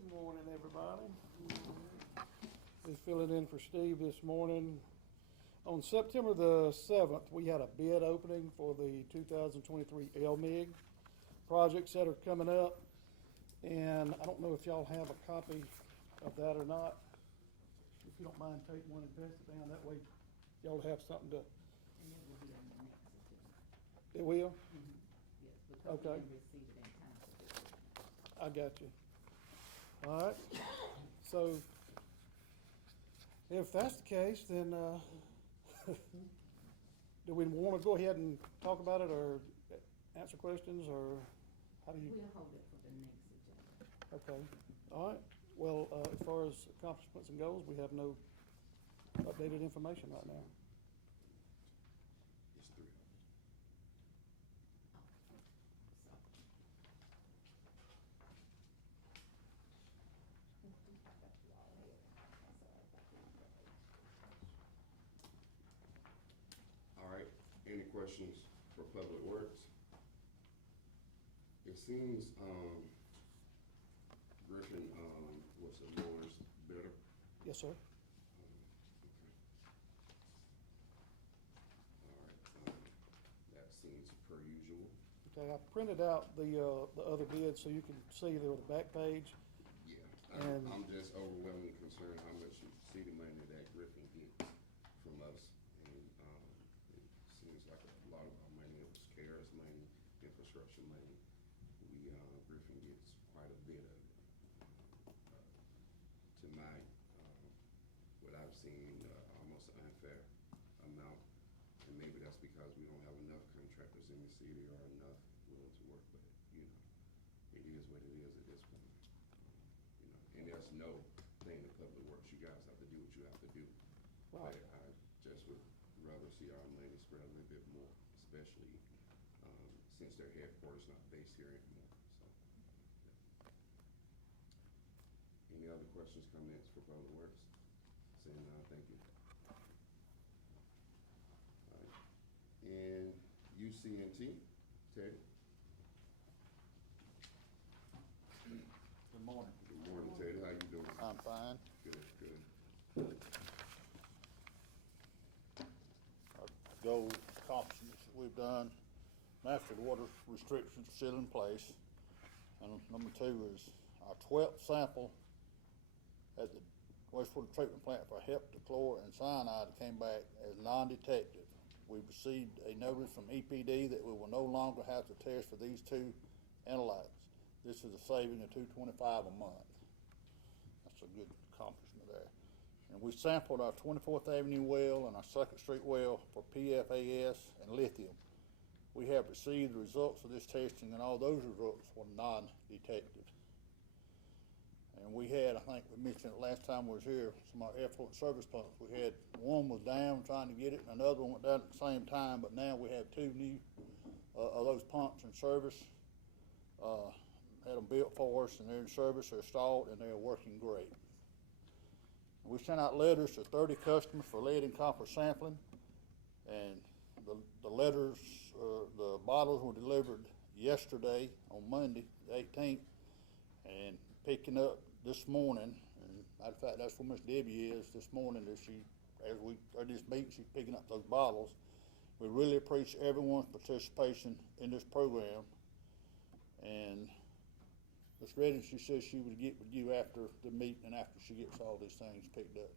Good morning, everybody. Just filling in for Steve this morning. On September the 7th, we had a bid opening for the 2023 LMIG projects that are coming up. And I don't know if y'all have a copy of that or not. If you don't mind, take one and pass it down. That way y'all have something to, And it will be on the next agenda. it will? Yes, because we Okay. didn't receive it in time for this. I got you. All right. So if that's the case, then do we want to go ahead and talk about it or answer questions, or how do you? We'll hold it for the next agenda. Okay. All right. Well, as far as accomplishments and goals, we have no updated information right now. It's three. Oh, so. All right, any questions for Public Works? It seems, Griffin, was the lowest bidder. Yes, sir. Okay. All right, that seems per usual. Okay. I printed out the other bids so you can see they're on the back page. Yeah, And- I'm just overwhelmingly concerned how much city money that Griffin gets from us. And, it seems like a lot of our money, it was CARES money, infrastructure money. Griffin gets quite a bit of it. To my, what I've seen, almost an unfair amount. And maybe that's because we don't have enough contractors in the city or enough willing to work, but, it is what it is at this point. And there's no thing in Public Works, you guys have to do what you have to do. Right. But I just would rather see our money spread a little bit more, especially, since their headquarters not based here anymore, so. Yeah. Any other questions, comments for Public Works? Saying none, thank you. All right. And UCNT, Ted? Good morning. Good morning, Ted, how you doing? I'm fine. Good, good. Our goal accomplishments that we've done, master water restrictions are still in place. And number two is our 12th sample at the wastewater treatment plant for heptachlor and cyanide came back as non-detective. We've received a notice from EPD that we will no longer have to test for these two analytes. This is a saving of $225 a month. That's a good accomplishment there. And we sampled our 24th Avenue well and our 2nd Street well for PFAS and lithium. We have received the results of this testing, and all those results were non-detective. And we had, I think we mentioned it last time we was here, some of our effluent service pumps. We had one was down trying to get it, and another one went down at the same time, but now we have two new of those pumps in service. Had them built for us, and they're in service, they're installed, and they're working great. We sent out letters to 30 customers for lead and copper sampling, and the letters, the bottles were delivered yesterday on Monday, the 18th, and picking up this morning. And matter of fact, that's where Miss Debbie is this morning. That she, as we are this meeting, she's picking up those bottles. We really appreciate everyone's participation in this program, and Ms. Redding, she says she would get with you after the meeting and after she gets all these things picked up.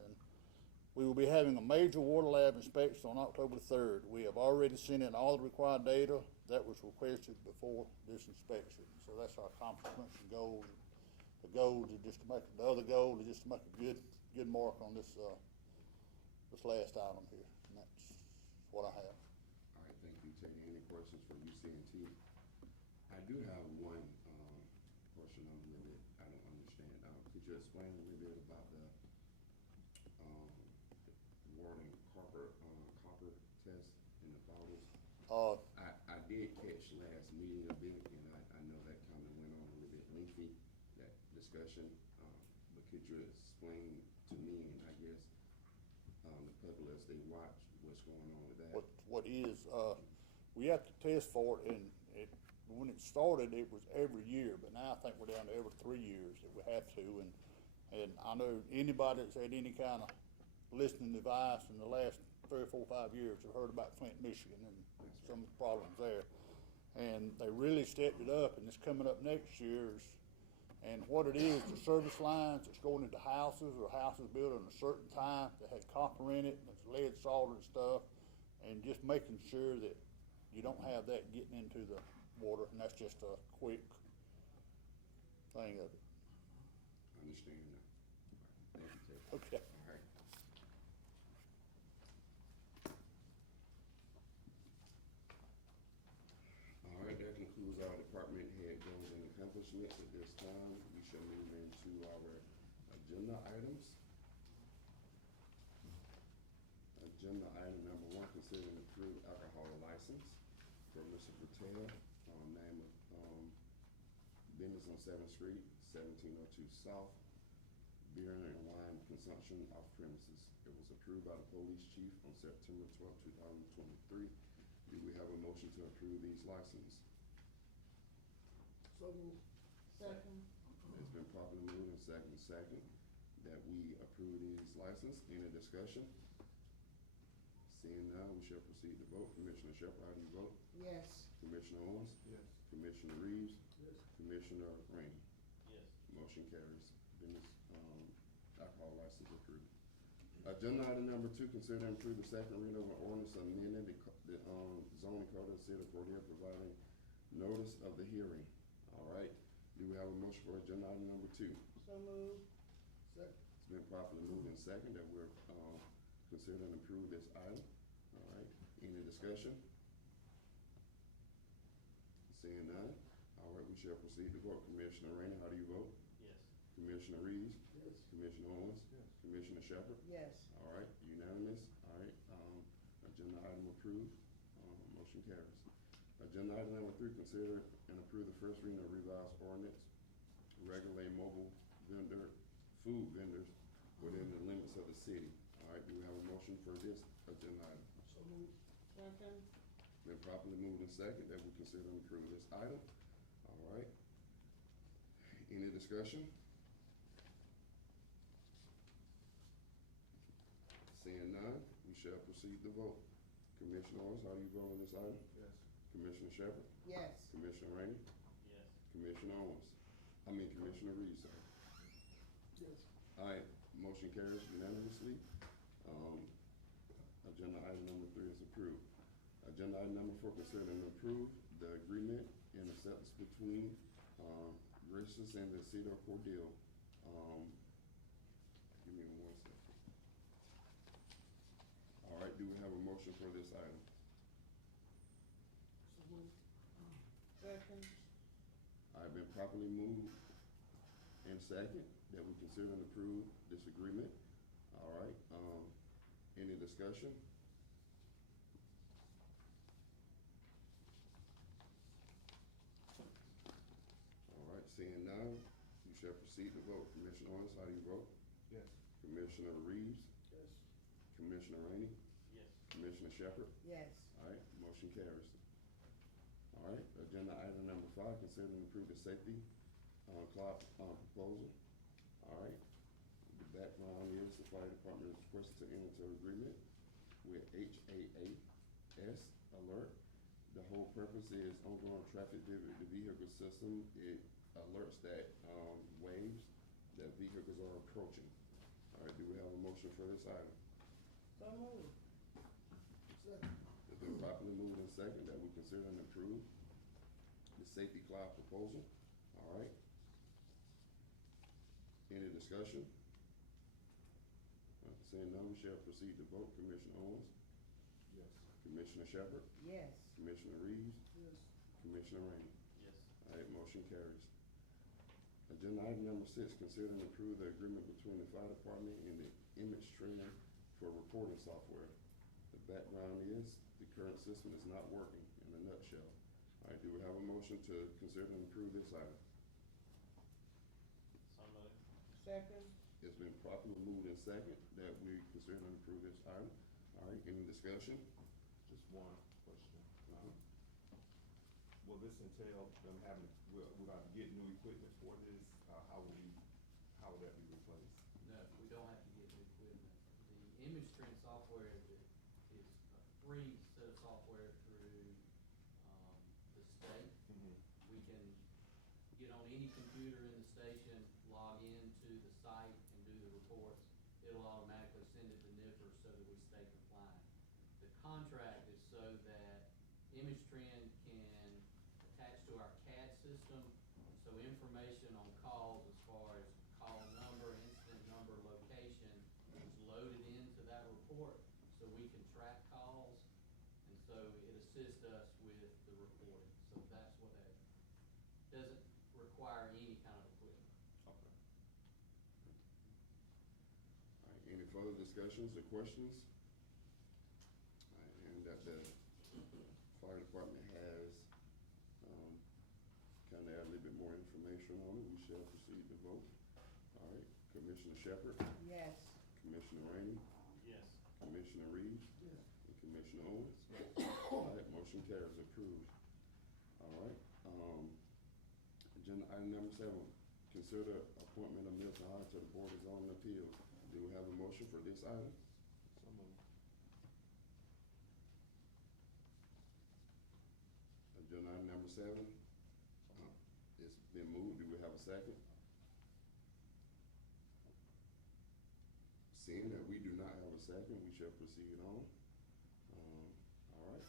And we will be having a major water lab inspection on October 3rd. We have already sent in all the required data that was requested before this inspection. So that's our accomplishments and goals. The goal is just to make, the other goal is just to make a good mark on this this last item here. And that's what I have. All right, thank you, Teddy. Any questions for UCNT? I do have one portion of it that I don't understand. Could you explain a little bit about the water and copper test in the bottles? I did catch last meeting a bit, and I know that kind of went on a little bit lengthy, that discussion. But could you explain to me, and I guess the public as they watch, what's going on with that? What is, we have to test for it, and when it started, it was every year, but now I think we're down to every 3 years that we have to, and I know anybody that's had any kind of listening device in the last 3 or 4, 5 years have heard about Flint, Michigan, and some of the problems there. And they really stepped it up, and it's coming up next year's. And what it is, the service lines that's going into houses or houses built in a certain time that has copper in it, and it's lead solder and stuff, and just making sure that you don't have that getting into the water, and that's just a quick thing of it. Understand that. Thank you, Ted. Okay. All right. All right, that concludes our department head goals and accomplishments. At this time, we shall move into our agenda items. Agenda item number 1, consider and approve alcohol license for Mr. Patel, name of, business on 7th Street, 1702 South, beer and wine consumption off premises. It was approved by the police chief on September 12, 2023. Do we have a motion to approve these licenses? So moved. Second. It's been properly moved and second that we approve these licenses. Any discussion? Seeing none, we shall proceed to vote. Commissioner Shepherd, how do you vote? Yes. Commissioner Owens? Yes. Commissioner Reeves? Yes. Commissioner Rainey? Yes. Motion carries. Business, alcohol license approved. Agenda item number 2, consider and approve the second reading of an ordinance amending the zoning code of the city of Fort Hill, providing notice of the hearing. All right, do we have a motion for agenda item number 2? So moved. Second. It's been properly moved and second that we're, consider and approve this item. All right, any discussion? Seeing none, all right, we shall proceed to vote. Commissioner Rainey, how do you vote? Yes. Commissioner Reeves? Yes. Commissioner Owens? Yes. Commissioner Shepherd? Yes. All right, unanimous. All right, agenda item approved. Motion carries. Agenda item number 3, consider and approve the first reading of revised ordinance regulating mobile food vendors within the limits of the city. All right, do we have a motion for this agenda item? So moved. Second. Been properly moved and second that we consider and approve this item. All right. Any discussion? Seeing none, we shall proceed to vote. Commissioner Owens, how do you vote on this item? Yes. Commissioner Shepherd? Yes. Commissioner Rainey? Yes. Commissioner Commissioner Reeves, sorry. Yes. All right, motion carries unanimously. Agenda item number 3 is approved. Agenda item number 4, consider and approve the agreement and acceptance between, Gracious and the City of Cordele. Give me 1 second. All right, do we have a motion for this item? So moved. Second. I've been properly moved and second that we consider and approve this agreement. All right, any discussion? All right, seeing none, you shall proceed to vote. Commissioner Owens, how do you vote? Yes. Commissioner Reeves? Yes. Commissioner Rainey? Yes. Commissioner Shepherd? Yes. All right, motion carries. All right, agenda item number 5, consider and approve the safety clock proposal. All right, the background is the fire department is requested to enter into agreement with HAAS Alert. The whole purpose is ongoing traffic, the vehicle system, it alerts that waves that vehicles are approaching. All right, do we have a motion for this item? So moved. Second. It's been properly moved and second that we consider and approve the safety cloud proposal. All right. Any discussion? Seeing none, we shall proceed to vote. Commissioner Owens? Yes. Commissioner Shepherd? Yes. Commissioner Reeves? Yes. Commissioner Rainey? Yes. All right, motion carries. Agenda item number 6, consider and approve the agreement between the fire department and the image training for reporting software. The background is the current system is not working in a nutshell. All right, do we have a motion to consider and approve this item? So moved. Second. It's been properly moved and second that we consider and approve this item. All right, any discussion? Just one question. Uh-huh. Will will this entail them having, will I get new equipment for this? How will that be replaced? No, we don't have to get new equipment. The image trend software is a free set of software through, the state. We can get on any computer in the station, log into the site and do the reports. It'll automatically send it to NIFR so that we stay compliant. The contract is so that image trend can attach to our CAD system, so information on calls as far as call number, incident number, location is loaded into that report so we can track calls, and so it assists us with the reporting. So that's what that doesn't require any kind of equipment. Okay. All right, any further discussions or questions? All right, and that the fire department has, kind of add a little bit more information on it, we shall proceed to vote. All right, Commissioner Shepherd, Yes. Commissioner Rainey, Yes. Commissioner Reeves, Yes. and Commissioner Owens. All right, motion carries, approved. All right, agenda item number 7, consider appointment of Milton High to the Board of Zoning Appeals. Do we have a motion for this item? So moved. Agenda item number 7, it's been moved, do we have a second? Seeing that we do not have a second, we shall proceed on. All right.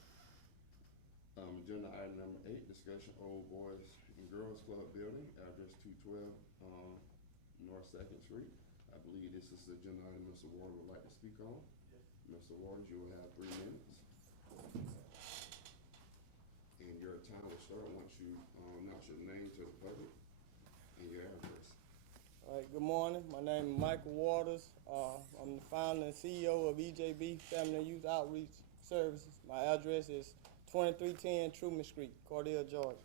Agenda item number 8, discussion Old Boys and Girls Club building, address 212, North Second Street. I believe this is the agenda item Mr. Ward would like to speak on. Yes. Mr. Waters, you will have 3 minutes. And your time will start once you, announce your name to the public and your address. All right, good morning. My name is Michael Waters. I'm the founder and CEO of EJB Family and Youth Outreach Services. My address is 2310 Truman Street, Cordell, Georgia.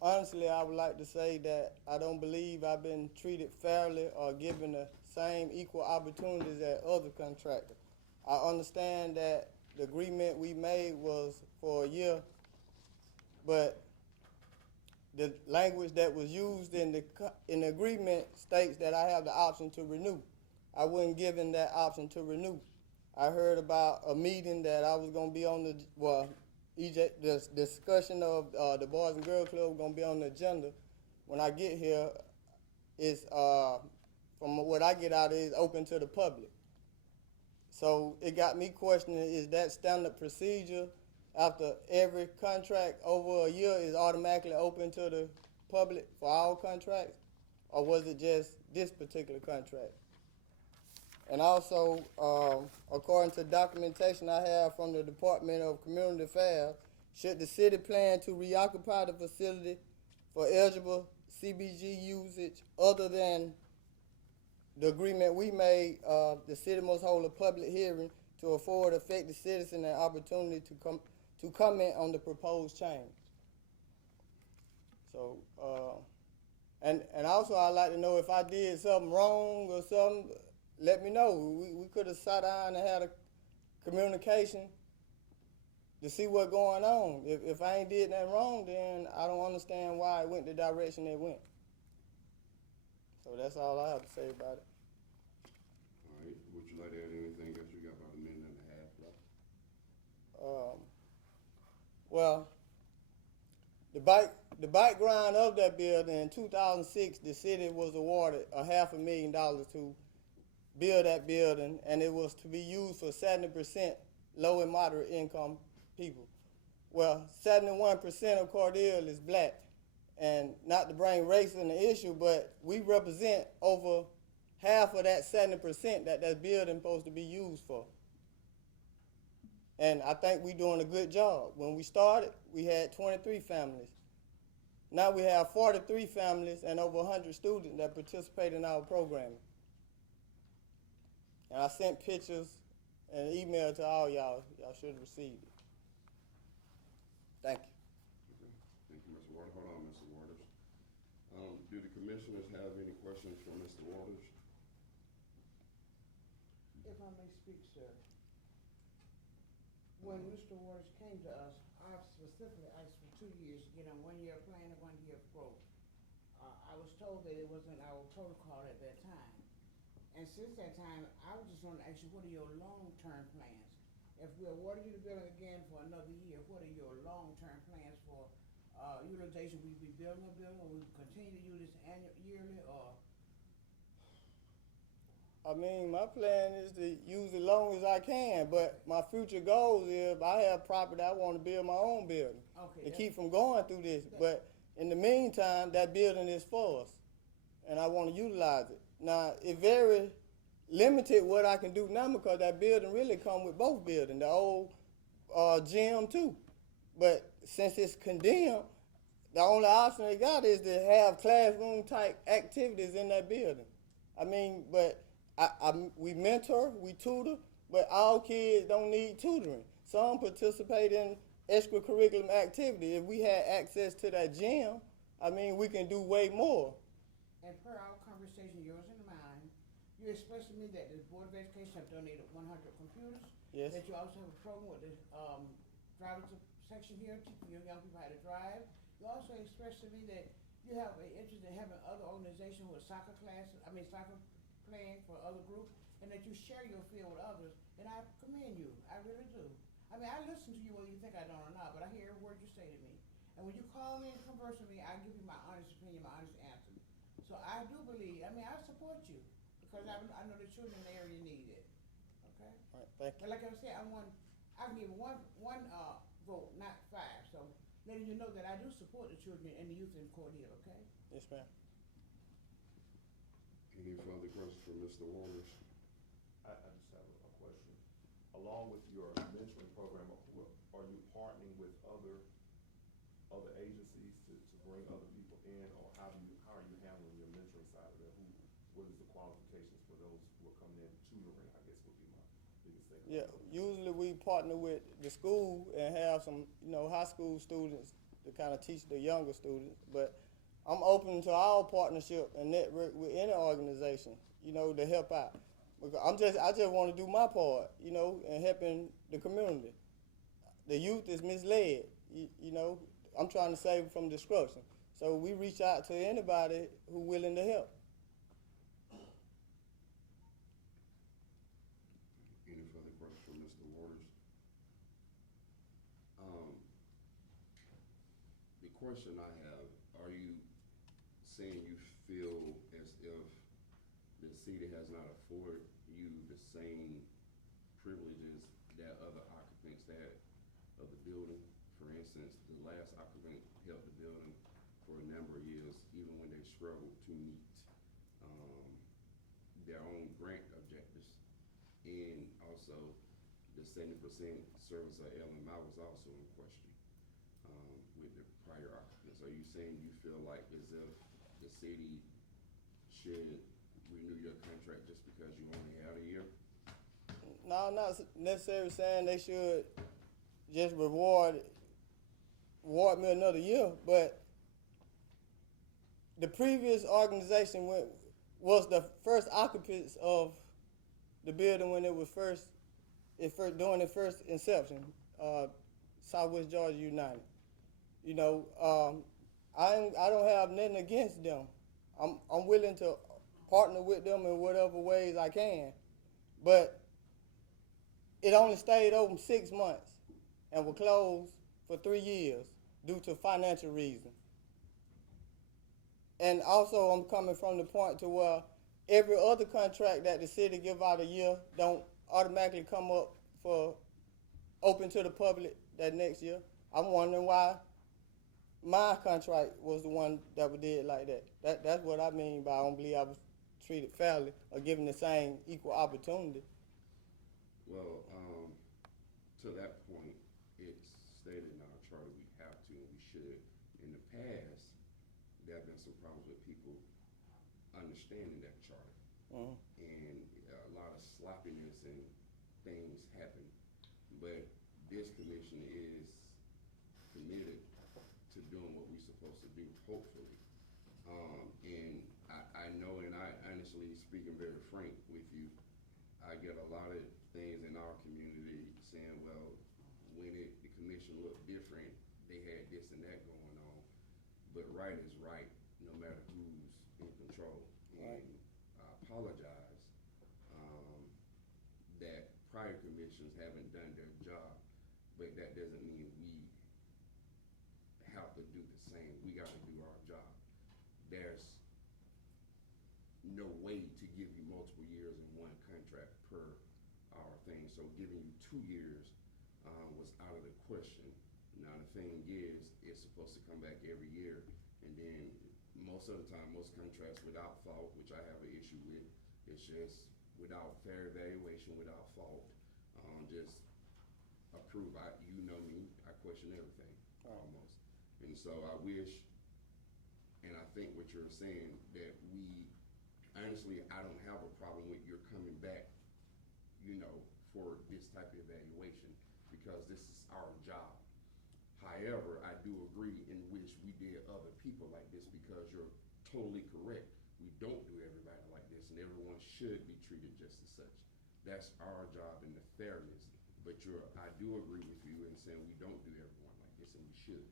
Honestly, I would like to say that I don't believe I've been treated fairly or given the same equal opportunities as other contractors. I understand that the agreement we made was for a year, but the language that was used in the agreement states that I have the option to renew. I wasn't given that option to renew. I heard about a meeting that I was going to be on the discussion of the Boys and Girls Club was going to be on the agenda. When I get here, it's from what I get out is open to the public. So it got me questioning: is that standard procedure? After every contract over a year is automatically open to the public for all contracts, or was it just this particular contract? And also, according to documentation I have from the Department of Community Affairs, should the city plan to reoccupy the facility for eligible CBG usage other than the agreement we made, the city must hold a public hearing to afford affected citizens an opportunity to comment on the proposed change. So, and also I'd like to know if I did something wrong or something, let me know. We could have sat down and had a communication to see what's going on. If I ain't did nothing wrong, then I don't understand why it went the direction it went. So that's all I have to say about it. All right, would you like to add anything else? You got about a minute and a half left. Well, the background of that building in 2006, the city was awarded $500,000 to build that building, and it was to be used for 70% low and moderate income people. Well, 71% of Cordell is black, and not to bring race in the issue, but we represent over half of that 70% that building supposed to be used for. And I think we're doing a good job. When we started, we had 23 families. Now we have 43 families and over 100 students that participate in our programming. And I sent pictures and email to all y'all. Y'all should have received it. Thank you. Okay. Thank you, Mr. Waters. Hold on, Mr. Waters. Do the commissioners have any questions for Mr. Waters? If I may speak, sir. When Mr. Waters came to us, I specifically asked for 2 years to get on 1 year plan and 1 year growth. I was told that it wasn't our protocol at that time. And since that time, I was just wanting to ask you, what are your long-term plans? If we awarded you the building again for another year, what are your long-term plans for, utilization? Will you be building a building, or will you continue to use this yearly, or? I mean, my plan is to use as long as I can, but my future goals is if I have property, I want to build my own building Okay, to that's- keep from going through this. But in the meantime, that building is for us, and I want to utilize it. Now, it very limited what I can do now because that building really come with both buildings, the old gym too. But since it's condemned, the only option they got is to have classroom type activities in that building. I mean, but we mentor, we tutor, but all kids don't need tutoring. Some participate in extracurricular activity. If we had access to that gym, I mean, we can do way more. And per our conversation, yours and mine, you expressed to me that the Board of Education have donated 100 computers. Yes. That you also have a program with the driver's section here, teaching your young people how to drive. You also expressed to me that you have an interest in having other organizations with soccer classes, soccer playing for other groups, and that you share your field with others. And I commend you, I really do. I mean, I listen to you whether you think I don't or not, but I hear every word you say to me. And when you call me and converse with me, I give you my honest opinion, my honest answer. So I do believe, I support you, because I know the children in the area need it, okay? All right, thank you. But like I said, I can give one vote, not 5, so letting you know that I do support the children and the youth in Cordele, okay? Yes, ma'am. Any further questions from Mr. Waters? I just have a question. Along with your mentoring program, are you partnering with other agencies to bring other people in, or how are you handling your mentoring side of it? What is the qualifications for those who are coming in tutoring, I guess would be my biggest thing. Yeah, usually we partner with the school and have some, high school students to kind of teach the younger students. But I'm open to all partnership and network with any organization, to help out. Because I just want to do my part, in helping the community. The youth is misled, I'm trying to save them from destruction. So we reach out to anybody who's willing to help. Any further questions from Mr. Waters? The question I have, are you saying you feel as if the city has not afforded you the same privileges that other occupants had of the building? For instance, the last occupant held the building for a number of years, even when they struggled to meet their own grant objectives. And also, the 70% service of LMI was also in question with the prior occupants. Are you saying you feel like as if the city should renew your contract just because you only had a year? No, I'm not necessarily saying they should just reward me another year, but the previous organization was the first occupants of the building when it was during the first inception, Southwest Georgia United. I don't have nothing against them. I'm willing to partner with them in whatever ways I can, but it only stayed open 6 months and was closed for 3 years due to financial reasons. And also, I'm coming from the point to where every other contract that the city give out a year don't automatically come up for open to the public that next year. I'm wondering why my contract was the one that we did like that. That's what I mean by I don't believe I was treated fairly or given the same equal opportunity. Well, to that point, it's stated in our charter we have to and we should. In the past, there have been some problems with people understanding that charter. Mm-hmm. And a lot of sloppiness and things happen. But this commission is committed to doing what we're supposed to do, hopefully. And I know, and I honestly, speaking very frank with you, I get a lot of things in our community saying, well, when the commission looked different, they had this and that but right is right, no matter who's in control. Right. And I apologize, that prior commissions haven't done their job, but that doesn't mean we have to do the same. We gotta do our job. There's no way to give you multiple years in one contract per our thing, so giving you 2 years, was out of the question. Now, the thing is, it's supposed to come back every year, and then most of the time, most contracts without fault, which I have an issue with, it's just without fair evaluation, without fault, just approve. You know me, I question everything, almost. And so I wish, and I think what you're saying, that honestly, I don't have a problem with your coming back, for this type of evaluation, because this is our job. However, I do agree and wish we did other people like this, because you're totally correct. We don't do everybody like this, and everyone should be treated just as such. That's our job in the fairness, but I do agree with you in saying we don't do everyone like this, and we should,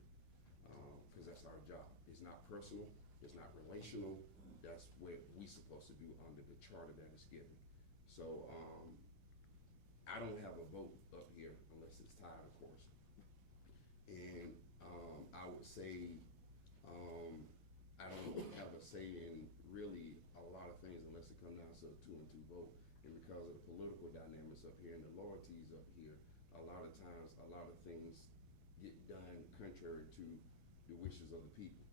because that's our job. It's not personal, it's not relational, that's what we supposed to do under the charter that is given. So, I don't have a vote up here unless it's tied, of course. And, I would say, I don't have a say in really a lot of things unless it comes down to a 2-2 vote. And because of the political dynamics up here and the loyalties up here, a lot of times, a lot of things get done contrary to the wishes of the people.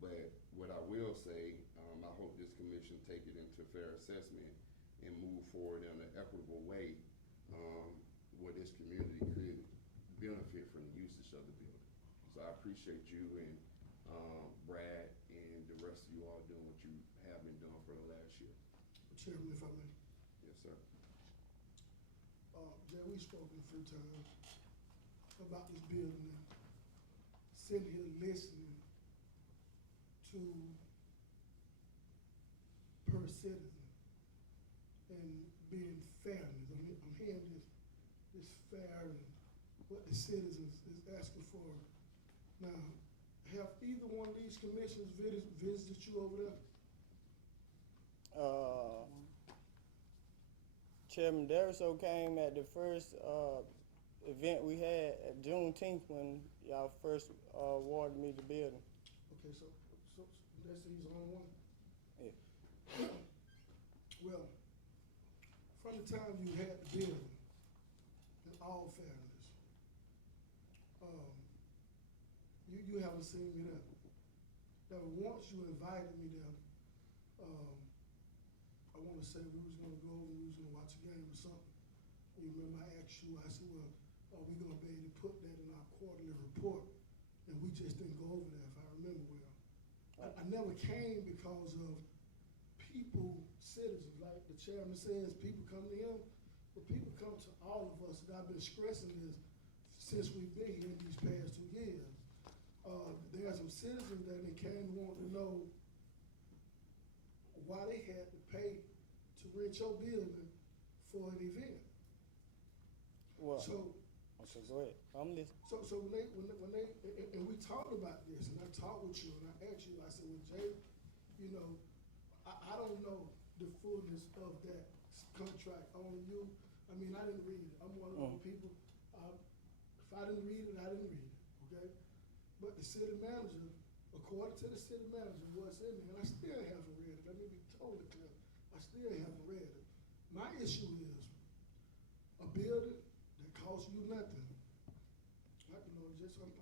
But what I will say, I hope this commission take it into fair assessment and move forward in an equitable way, where this community could benefit from the usage of the building. So I appreciate you and, Brad and the rest of you all doing what you have been doing for the last year. Chairman, if I may. Yes, sir. Jay, we've spoken a few times about this building and sitting here listening to per citizen and being fairness. I'm hearing this fair and what the citizens is asking for. Now, have either one of these commissions visited you over there? Chairman Deriso came at the first event we had at Juneteenth when y'all first awarded me the building. Okay, so that's he's on one? Yeah. Well, from the time you had the building, in all fairness, you haven't seen me there. Now, once you invited me there, I want to say we was gonna go over, we was gonna watch a game or something. You remember I asked you, I said, well, are we gonna be able to put that in our quarterly report? And we just didn't go over there, if I remember well. I never came because of people, citizens, like the chairman says, people come to him, but people come to all of us, and I've been stressing this since we've been here in these past 2 years. There are some citizens that they came wanting to know why they had to pay to rent your building for an event. Well, So, okay, go ahead. I'm listening. so when they, and we talked about this, and I talked with you, and I asked you, I said, well, Jay, I don't know the fullness of that contract on you. I mean, I didn't read it. I'm one of those people, if I didn't read it, I didn't read it, okay? But the city manager, according to the city manager, what's in there, and I still haven't read it, let me be totally clear, I still haven't read it. My issue is a building that costs you nothing.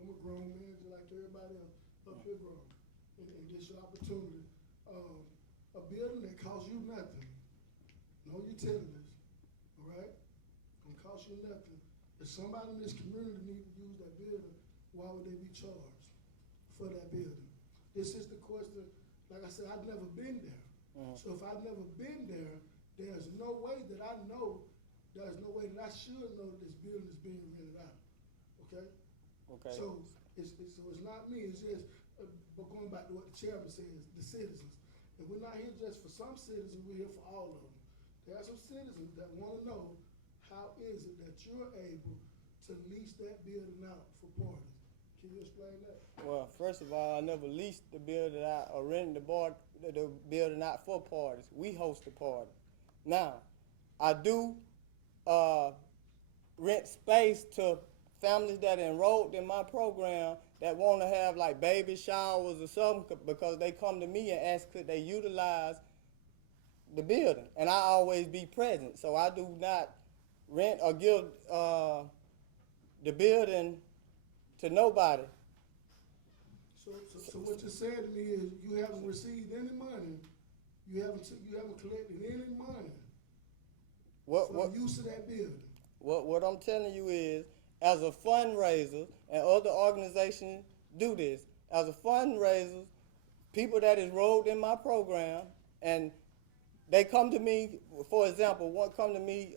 I'm a grown man, just like everybody else up here grown, and this your opportunity. A building that costs you nothing, no utilities, all right? Don't cost you nothing. If somebody in this community needs to use that building, why would they be charged for that building? This is the question, like I said, I've never been there. So if I've never been there, there's no way that I know, there's no way that I should know that this building is being rented out, okay? Okay. So it's not me, it's just, but going back to what the chairman says, the citizens. And we're not here just for some citizens, we're here for all of them. There are some citizens that wanna know, how is it that you're able to lease that building out for parties? Can you explain that? Well, first of all, I never leased the building out or rented the building out for parties. We host the party. Now, I do rent space to families that enrolled in my program that want to have like baby showers or something because they come to me and ask could they utilize the building, and I always be present. So I do not rent or give the building to nobody. So what you're saying to me is you haven't received any money, you haven't collected any money for the use of that building. What I'm telling you is, as a fundraiser, and other organizations do this, as a fundraiser, people that enrolled in my program, and they come to me, for example, one come to me,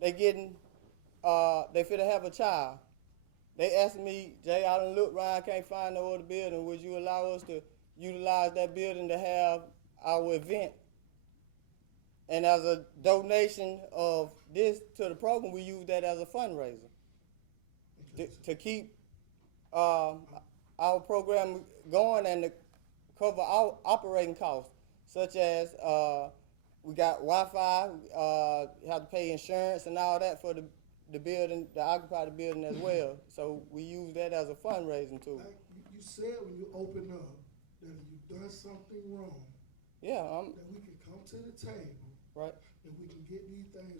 they finna have a child. They asked me, Jay, I done looked around, can't find no other building. Would you allow us to utilize that building to have our event? And as a donation of this to the program, we use that as a fundraiser to keep our program going and to cover our operating costs, such as we got Wi-Fi, have to pay insurance and all that for the building, the occupied building as well. So we use that as a fundraising tool. Like you said when you opened up that if you've done something wrong, Yeah, that we can come to the table right, and we can get these things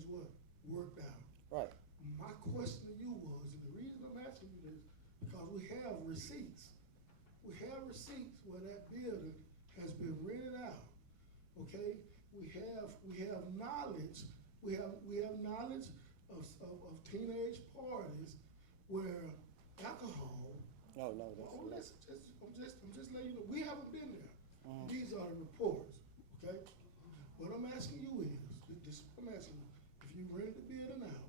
worked out. right. My question to you was, and the reason I'm asking you this, because we have receipts. We have receipts where that building has been rented out. Okay? We have knowledge. We have knowledge of teenage parties where alcohol. No, Oh, that's listen, I'm just letting you know, we haven't been there. Mhm. These are the reports, okay? What I'm asking you is, I'm asking you, if you rented the building out,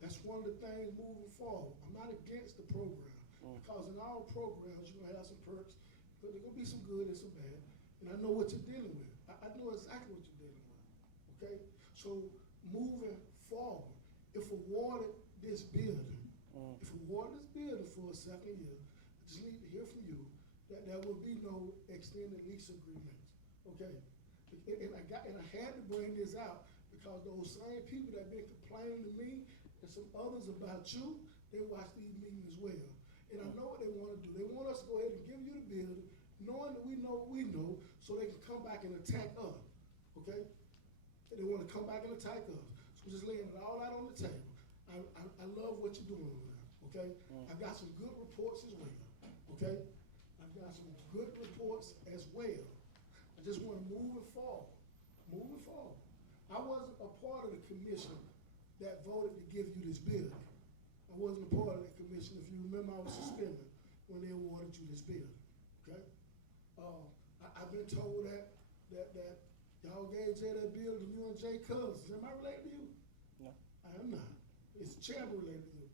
that's one of the things moving forward. I'm not against the program, because in all programs, you're gonna have some perks, but there's gonna be some good and some bad, and I know what you're dealing with. I know exactly what you're dealing with, okay? So, moving forward, if awarded this building, for a second year, I just need to hear from you that there will be no extended lease agreements, okay? And I had to bring this out because those same people that been complaining to me and some others about you, they watch these meetings as well. And I know what they want to do. They want us to go ahead and give you the building, knowing that we know what we know, so they can come back and attack us, okay? They want to come back and attack us. So just laying it all out on the table. I love what you're doing over there, okay? I've got some good reports as well, okay? I've got some good reports as well. I just want to move it forward. I wasn't a part of the commission that voted to give you this building. I wasn't a part of that commission. If you remember, I was suspended when they awarded you this building, okay? I've been told that y'all gave Jay that building to you and Jay cousins. Am I related to you? No. I am not. It's the chairman related to you.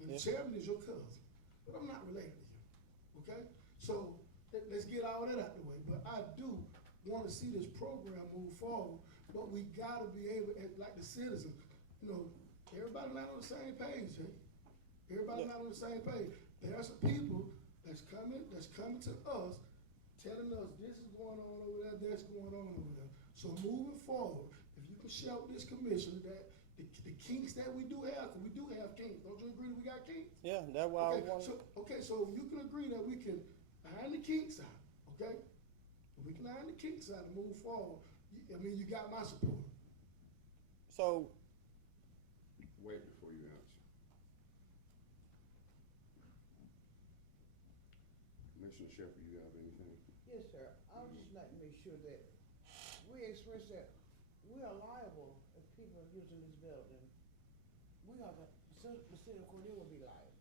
And the Yeah. chairman is your cousin. But I'm not related to you, okay? So, let's get all that out the way. But I do want to see this program move forward, but we gotta be able, like the citizens, you know, everybody not on the same page, Jay. Everybody not on the same page. There are some people that's coming to us, telling us this is going on over there, that's going on over there. So moving forward, if you can share with this commission that the kinks that we do have, 'cause we do have kinks, don't you agree that we got kinks? Yeah, that's why I want. So you can agree that we can iron the kinks out, okay? If we can iron the kinks out and move forward, you got my support. So Wait before you answer. Commissioner Shepherd, you have anything? Yes, sir. I would just like to make sure that we express that we are liable if people are using this building. We are the city of Cordele will be liable.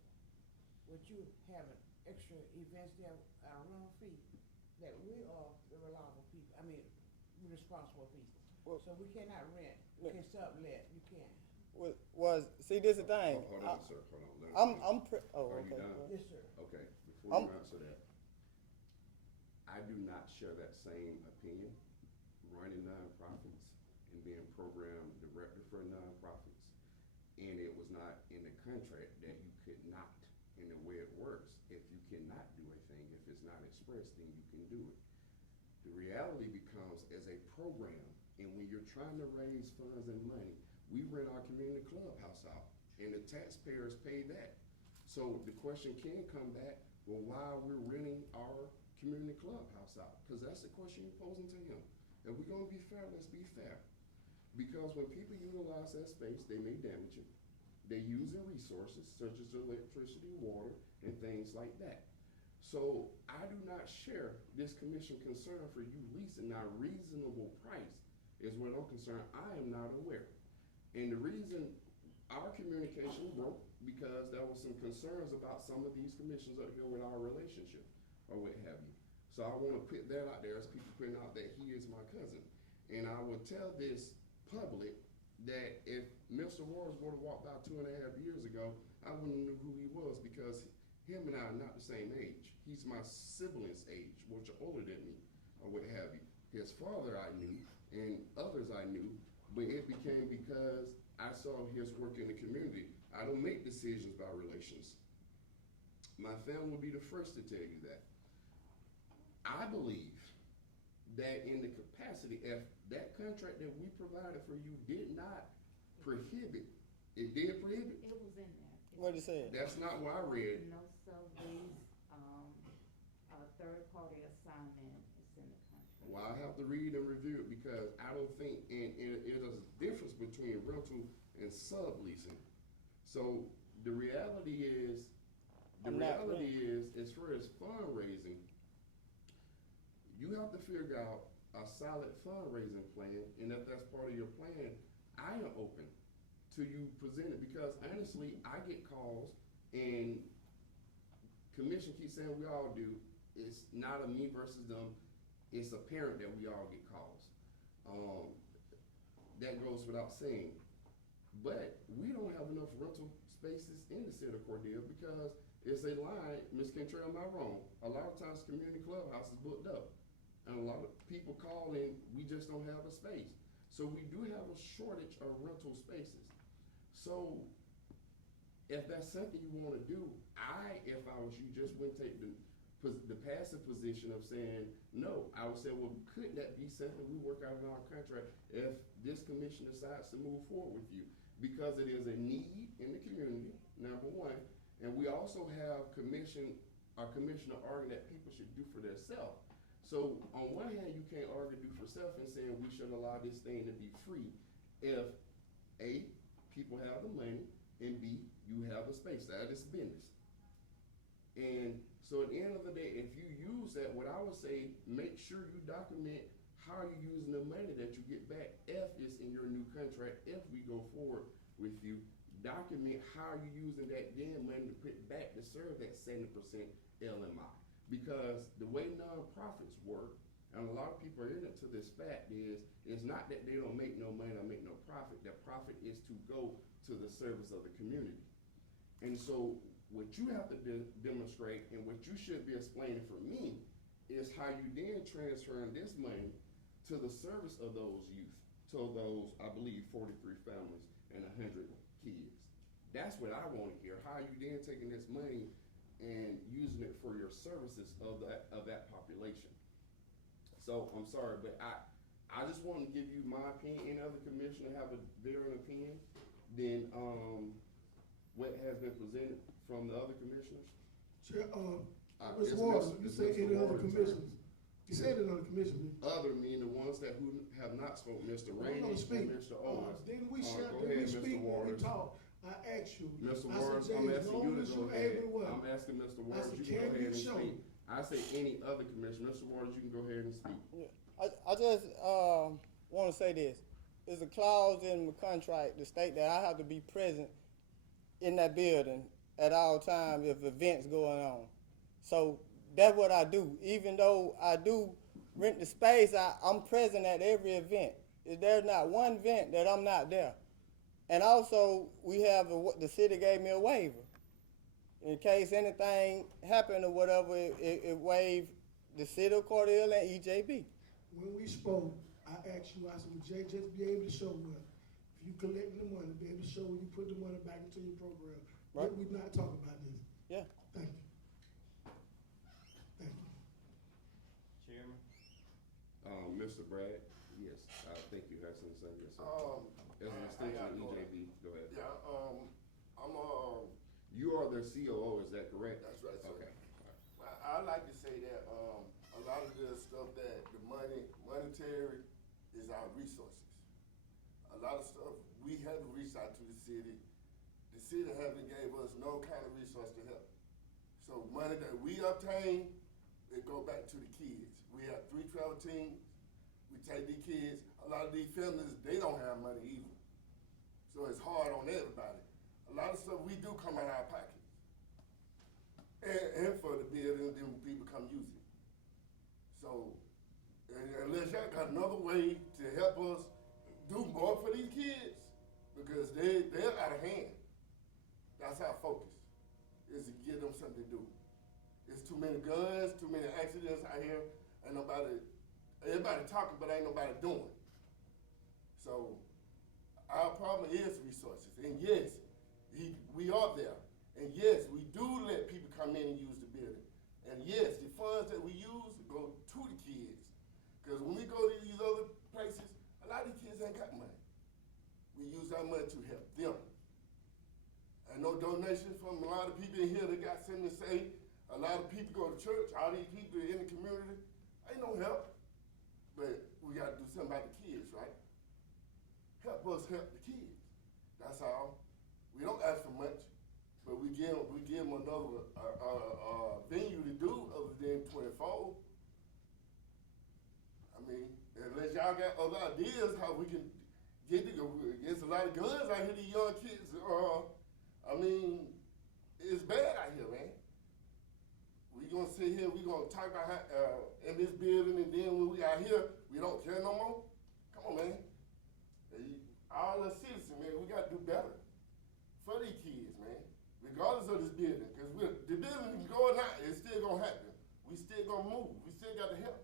With you having extra events there at a rental fee, that we are the reliable people, the responsible people. Well- So we cannot rent, Yeah. can sublet, you can't. see, this is the thing. Hold on, sir, hold on. Let him finish. Oh, Are you okay. done? Yes, sir. Okay, before you answer that, I do not share that same opinion, running nonprofits and being program director for nonprofits. And it was not in the contract that you could not, in the way it works, cannot do a thing. If it's not expressed, then you can do it. The reality becomes as a program, and when you're trying to raise funds and money, we rent our community clubhouse out, and the taxpayers pay that. So the question can come back, well, why we're renting our community clubhouse out? Because that's the question you're posing to him. If we're gonna be fair, let's be fair. Because when people utilize that space, they may damage it. They use the resources such as electricity, water, and things like that. So I do not share this commission concern for you leasing. Now, reasonable price is what I'm concerned. I am not aware. And the reason our communication broke because there was some concerns about some of these commissions up here with our relationship or what have you. So I want to put that out there as people putting out that he is my cousin. And I will tell this public that if Mr. Waters would have walked out 2.5 years ago, I wouldn't know who he was because him and I are not the same age. He's my sibling's age, which are older than me, or what have you. His father I knew, and others I knew, but it became because I saw his work in the community. I don't make decisions by relations. My family will be the first to tell you that. I believe that in the capacity, if that contract that we provided for you did not prohibit, it did prohibit? It was in there. What it say? That's not what I read. No sublease, third-party assignment is in the contract. Well, I have to read and review it because I don't think, and there's a difference between rental and subleasing. So the reality is, as far as fundraising, you have to figure out a solid fundraising plan, and if that's part of your plan, I am open to you present it because honestly, I get calls and commission keeps saying we all do. It's not a me versus them. It's apparent that we all get calls. That goes without saying. But we don't have enough rental spaces in the city of Cordele because it's a line, Ms. Cantrell, am I wrong? A lot of times community clubhouse is booked up. And a lot of people call in, we just don't have a space. So we do have a shortage of rental spaces. So if that's something you wanna do, if I was you, just wouldn't take the passive position of saying, no. I would say, well, could that be something we work out in our contract if this commission decides to move forward with you? Because it is a need in the community, number one, and we also have our commissioner arguing that people should do for themselves. So on one hand, you can't argue do for self and saying we should allow this thing to be free if A, people have the money, and B, you have a space. That is business. And so at the end of the day, if you use that, what I would say, make sure you document how you're using the money that you get back if it's in your new contract, if we go forward with you. Document how you're using that then money to put back to serve that 70% LMI. Because the way nonprofits work, and a lot of people are ignorant to this fact, is it's not that they don't make no money or make no profit. Their profit is to go to the service of the community. And so what you have to demonstrate and what you should be explaining for me is how you then transferring this money to the service of those youth, to those, I believe, 43 families and 100 kids. That's what I want to hear. How you then taking this money and using it for your services of that population. So I'm sorry, but I just want to give you my opinion. Any other commissioner have a different opinion than what has been presented from the other commissioners? Chair, It's Mr. Waters, you Mr. say any other Waters' commissioners? turn. You said any other commissioners? Other meaning the ones who have not spoken, Mr. Rainey No, and speak. Mr. Owens. Didn't we Go didn't we ahead, Mr. speak when we Waters. talked? I asked you. Mr. I Waters, said, I'm Jay, as asking long you to as go you ahead. able to what? I'm asking Mr. Waters, said, you can can go you ahead and show? speak. I say any other commissioner. Mr. Waters, you can go ahead and speak. I just want to say this. There's a clause in my contract to state that I have to be present in that building at all times if events going on. So that's what I do. Even though I do rent the space, I'm present at every event. There's not one event that I'm not there. And also, we have the city gave me a waiver. In case anything happened or whatever, it waived the city of Cordele and EJB. When we spoke, I asked you, I said, would Jay just be able to show what? If you collecting the money, be able to show when you put the money back into your program. Right. Did we not talk about this? Yeah. Thank you. Mr. Brad, yes, I think you have something to say, yes, sir. As an I extension got of going. EJB, go ahead. Yeah, I'm, You are their COO, is that correct? that's right, sir. Okay. I like to say that, a lot of the stuff that the monetary is our resources. A lot of stuff, we haven't reached out to the city. The city haven't gave us no kind of resource to help. So money that we obtain, it go back to the kids. We have 3 travel teams. We take these kids. A lot of these families, they don't have money either. So it's hard on everybody. A lot of stuff we do come out of our pockets. And for the building, then people come use it. So, unless y'all got another way to help us do more for these kids, because they're out of hand. That's our focus, is to give them something to do. It's too many guns, too many accidents out here, ain't nobody, everybody talking, but ain't nobody doing. So, our problem is resources, and yes, we are there. And yes, we do let people come in and use the building. And yes, the funds that we use go to the kids. Because when we go to these other places, a lot of these kids ain't got money. We use our money to help them. And no donations from a lot of people in here that got something to say. A lot of people go to church, all these people in the community, ain't no help. But we gotta do something about the kids, right? Help us help the kids. That's all. We don't ask for much. But we give them another venue to do other than 24. I mean, unless y'all got other ideas how we can get there's a lot of guns out here, these young kids. I mean, it's bad out here, man. We gonna sit here, we gonna talk about how, in this building, and then when we out here, we don't care no more? Come on, man. All the citizens, man, we gotta do better for these kids, man. Regardless of this building, because the building can go or not, it's still gonna happen. We still gonna move. We still got to help.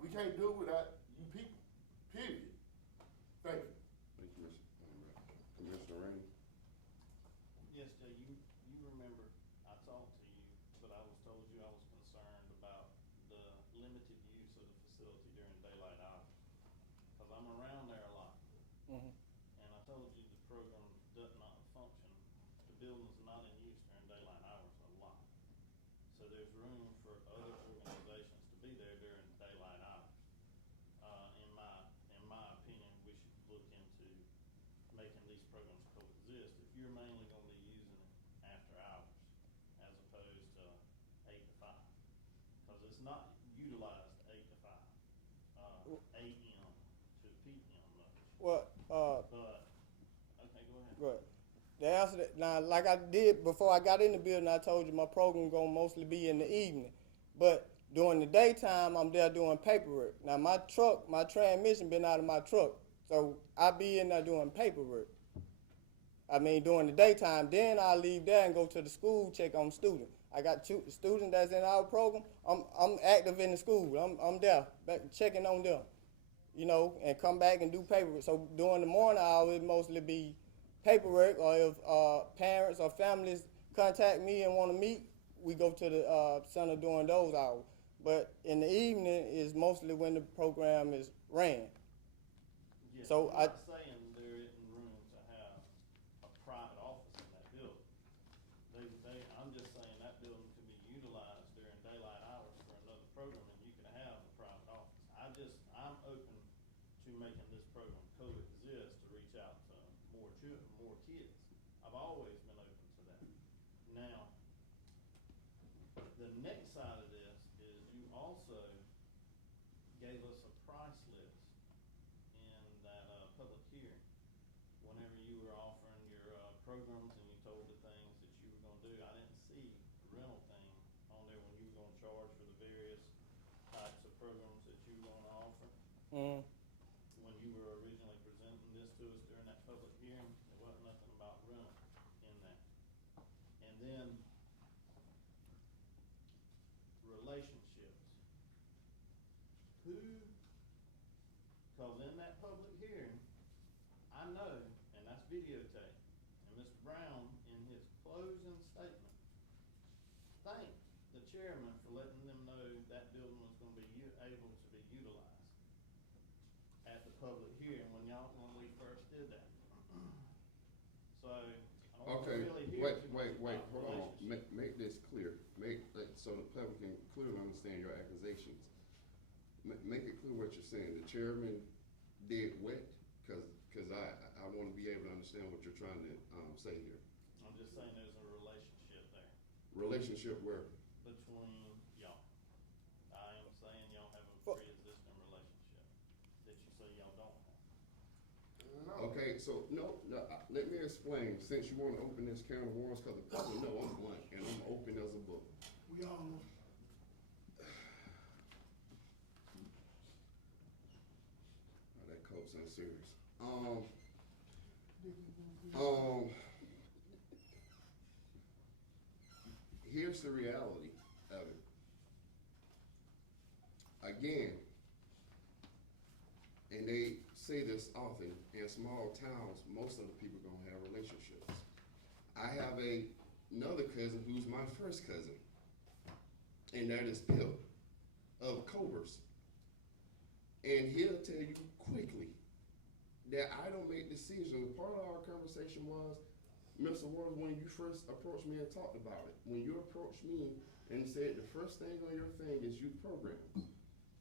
We can't do it without you people. Period. Thank you. Thank you, Commissioner Rainey. Yes, Jay, you remember I talked to you, but I was told you I was concerned about the limited use of the facility during daylight hours. Because I'm around there a lot. Mhm. And I told you the program does not function. The building's not in use during daylight hours a lot. So there's room for other organizations to be there during daylight hours. In my opinion, we should look into making these programs coexist. If you're mainly gonna be using it after hours as opposed to 8 to 5. Cause it's not utilized 8 to 5, AM to PM much. Well, But, okay, go ahead. good. The answer that, now, like I did before I got in the building, I told you my program gonna mostly be in the evening. But during the daytime, I'm there doing paperwork. Now my transmission been out of my truck, so I be in there doing paperwork. I mean, during the daytime, then I leave there and go to the school, check on students. I got two students that's in our program. I'm active in the school. I'm there, checking on them, you know, and come back and do paperwork. So during the morning hour, it mostly be paperwork, or if parents or families contact me and want to meet, we go to the center during those hours. But in the evening is mostly when the program is ran. Yeah, So I'm not saying there isn't room to have a private office in that building. I'm just saying that building could be utilized during daylight hours for another program, and you could have a private office. I'm open to making this program coexist to reach out to more kids. I've always been open to that. Now, the next side of this is you also gave us a price list in that public hearing. Whenever you were offering your programs and you told the things that you were gonna do, I didn't see the rental thing on there when you were gonna charge for the various types of programs that you were gonna offer. Mm. When you were originally presenting this to us during that public hearing, there wasn't nothing about rental in that. And then relationships. Cause in that public hearing, I know, and that's videotaped, and Mr. Brown, in his closing statement, thanked the chairman for letting them know that building was gonna be able to be utilized. public hearing when we first did that. So, I don't Okay, really hear too much wait, about hold on, relationships. make this clear, so the public can clearly understand your accusations. Make it clear what you're saying, the chairman did what? Cause I wanna be able to understand what you're trying to, say here. I'm just saying there's a relationship there Relationship where? between y'all. I am saying y'all have a Well- pre-existing relationship that you say y'all don't have. No. Okay, so, no, let me explain, since you wanna open this can of worms, cause the public know I'm blunt, and I'm open as a book. We all know. Oh, that coat sounds serious. Here's the reality of it. Again, and they say this often, in small towns, most of the people gonna have relationships. I have another cousin who's my first cousin, and that is Bill of Cobras. And he'll tell you quickly that I don't make decisions. Part of our conversation was, Mr. Waters, when you first approached me and talked about it, when you approached me and said the first thing on your thing is youth programs,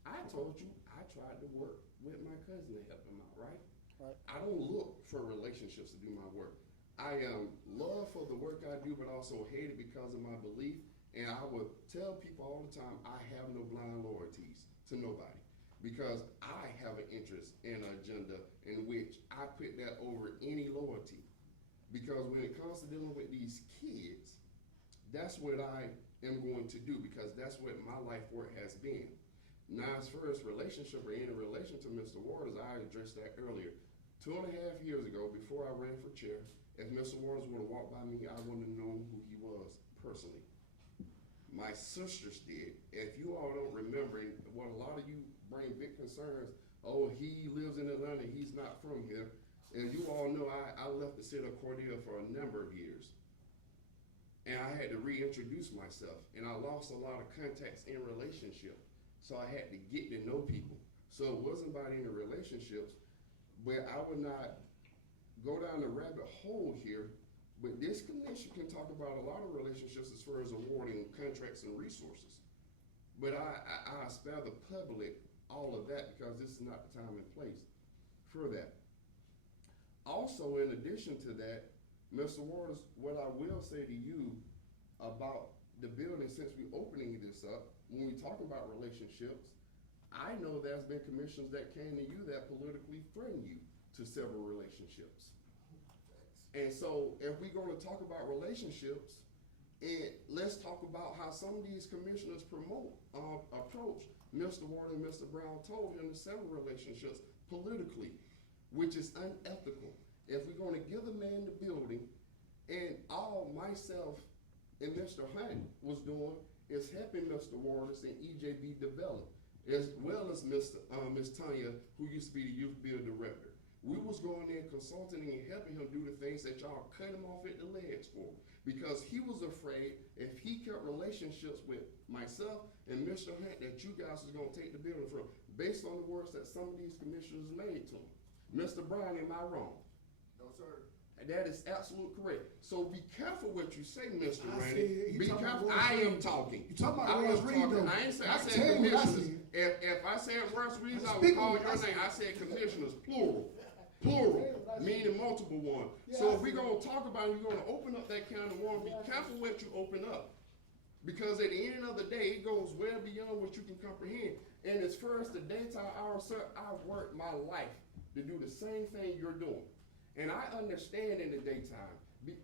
I told you I tried to work with my cousin to help him out, right? Right. I don't look for relationships to do my work. I love for the work I do, but also hate it because of my belief. And I would tell people all the time, I have no blind loyalties to nobody. Because I have an interest and an agenda in which I put that over any loyalty. Because when it comes to dealing with these kids, that's what I am going to do, because that's what my life work has been. Now, as far as relationship or any relation to Mr. Waters, I addressed that earlier. 2.5 years ago, before I ran for chair, if Mr. Waters would have walked by me, I wouldn't have known who he was personally. My sisters did. If you all don't remember, and what a lot of you bring big concerns, oh, he lives in Atlanta, he's not from here. And you all know I left the city of Cordell for a number of years. And I had to reintroduce myself. And I lost a lot of contacts in relationship. So I had to get to know people. So it wasn't about any relationships, but I would not go down the rabbit hole here. But this commission can talk about a lot of relationships as far as awarding contracts and resources. But I spare the public all of that because this is not the time and place for that. Also, in addition to that, Mr. Waters, what I will say to you about the building, since we're opening this up, when we talk about relationships, I know there's been commissions that came to you that politically threatened you to several relationships. And so if we're gonna talk about relationships, and let's talk about how some of these commissioners approach Mr. Ward and Mr. Brown told him to sever relationships politically, which is unethical. If we're gonna give the man the building, and all myself and Mr. Hunt was doing is helping Mr. Waters and EJB develop, as well as Ms. Tanya, who used to be the youth build director. We was going in consulting and helping him do the things that y'all cut him off at the legs for. Because he was afraid if he kept relationships with myself and Mr. Hunt that you guys was gonna take the building from, based on the words that some of these commissioners made to him. Mr. Brown, am I wrong? No, sir. That is absolutely correct. So be careful what you say, Mr. I Randy. said, you Be talking careful. about Royce I am Reed. talking. You talking about I Royce was Reed, talking. though. I ain't say. I I said tell you what I commissioners. If I said Royce Reed, I would Speak call on your what I name. said. I said commissioners, plural. Plural, meaning multiple ones. Yeah, So I if we're see. gonna talk about it, you're gonna open up that can of worms, be careful what you open up. Because at the end of the day, it goes well beyond what you can comprehend. And as far as the daytime hours, sir, I've worked my life to do the same thing you're doing. And I understand in the daytime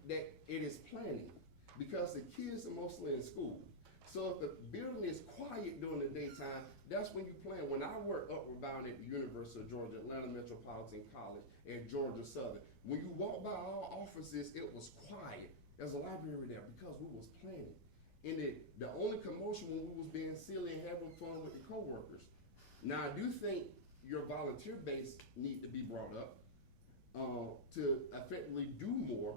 that it is planning, because the kids are mostly in school. So if the building is quiet during the daytime, that's when you plan. When I worked upward bound at the University of Georgia, Atlanta Metropolitan College, and Georgia Southern, when you walk by our offices, it was quiet. There's a library there because we was planning. And the only commotion when we was being silly and having fun with the coworkers. Now, I do think your volunteer base need to be brought up to effectively do more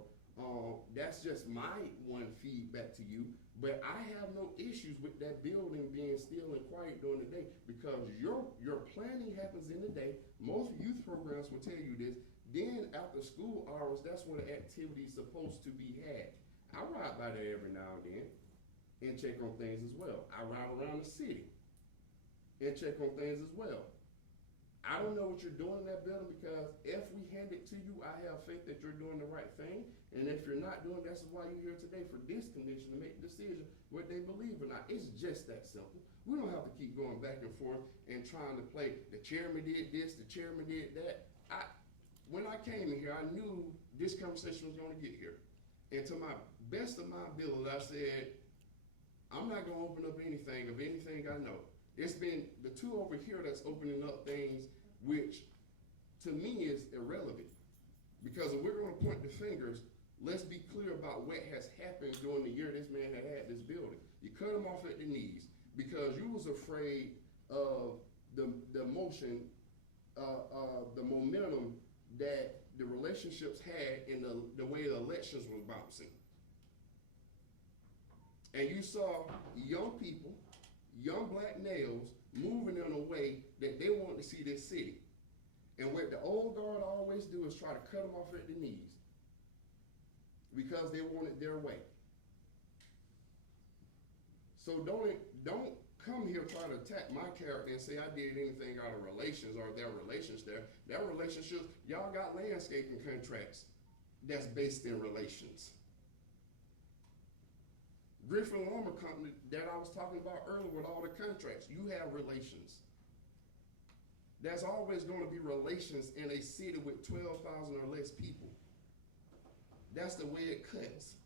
That's just my one feedback to you, but I have no issues with that building being still and quiet during the day, because your planning happens in the day. Most youth programs will tell you this. Then after school hours, that's when the activity's supposed to be had. I ride by there every now and then and check on things as well. I ride around the city and check on things as well. I don't know what you're doing in that building, because if we hand it to you, I have faith that you're doing the right thing. And if you're not doing, that's why you're here today, for this commission to make the decision what they believe or not. It's just that simple. We don't have to keep going back and forth and trying to play, the chairman did this, the chairman did that. When I came in here, I knew this conversation was gonna get here. And to my best of my ability, I said, I'm not gonna open up anything of anything I know. It's been the two over here that's opening up things which to me is irrelevant. Because if we're gonna point the fingers, let's be clear about what has happened during the year this man had this building. You cut him off at the knees because you was afraid of the motion, the momentum that the relationships had in the way the elections was bouncing. And you saw young people, young black males, moving in a way that they want to see this city. And what the old guard always do is try to cut them off at the knees because they want it their way. So don't come here trying to attack my character and say I did anything out of relations or their relations there. Their relationships, y'all got landscaping contracts that's based in relations. Griffin Lumber Company that I was talking about earlier with all the contracts, you have relations. There's always going to be relations in a city with 12,000 or less people. That's the way it cuts.